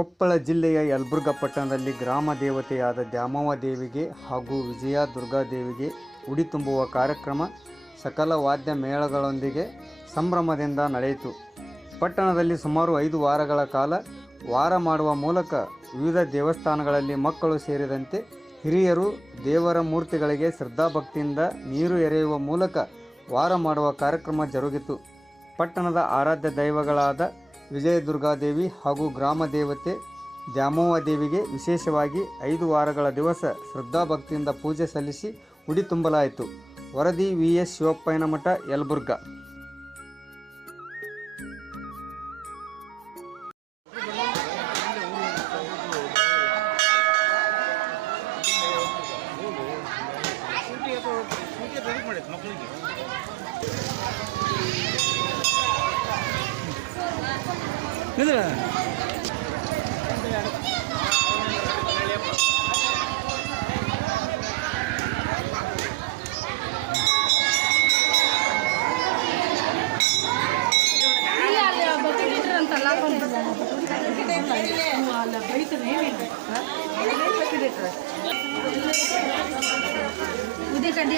ಕೊಪ್ಪಳ ಜಿಲ್ಲೆಯ ಯಲಬುರ್ಗಾ ಪಟ್ಟಣದಲ್ಲಿ ಗ್ರಾಮ ದೇವತೆಯಾದ ದ್ಯಾಮವ್ವ ದೇವಿಗೆ ಹಾಗೂ ವಿಜಯ ದುರ್ಗಾದೇವಿಗೆ ಉಡಿ ತುಂಬುವ ಕಾರ್ಯಕ್ರಮ ಸಕಲ ವಾದ್ಯ ಮೇಳಗಳೊಂದಿಗೆ ಸಂಭ್ರಮದಿಂದ ನಡೆಯಿತು. ಪಟ್ಟಣದಲ್ಲಿ ಸುಮಾರು 5 ವಾರಗಳ ಕಾಲ ವಾರ ಮಾಡುವ ಮೂಲಕ ವಿವಿಧ ದೇವಸ್ಥಾನಗಳಲ್ಲಿ ಮಕ್ಕಳು ಸೇರಿದಂತೆ ಹಿರಿಯರು ದೇವರ ಮೂರ್ತಿಗಳಿಗೆ ಶ್ರದ್ಧಾಭಕ್ತಿಯಿಂದ ನೀರು ಎರೆಯುವ ಮೂಲಕ ವಾರ ಮಾಡುವ ಕಾರ್ಯಕ್ರಮ ಜರುಗಿತು. ಪಟ್ಟಣದ ಆರಾಧ್ಯ ದೈವಗಳಾದ ವಿಜಯ ದುರ್ಗಾದೇವಿ ಹಾಗೂ ಗ್ರಾಮ ದೇವತೆ ದ್ಯಾಮವ್ವ ದೇವಿಗೆ ವಿಶೇಷವಾಗಿ 5 ವಾರಗಳ ದಿವಸ ಶ್ರದ್ಧಾಭಕ್ತಿಯಿಂದ ಪೂಜೆ ಸಲ್ಲಿಸಿ ಉಡಿ ತುಂಬಲಾಯಿತು. ವರದಿ ವಿ.ಎಸ್. ಶಿವಪ್ಪಯ್ಯನಮಠ, ಯಲಬುರ್ಗಾ. ಉದ್ದೆ ಕಡ್ಡಿ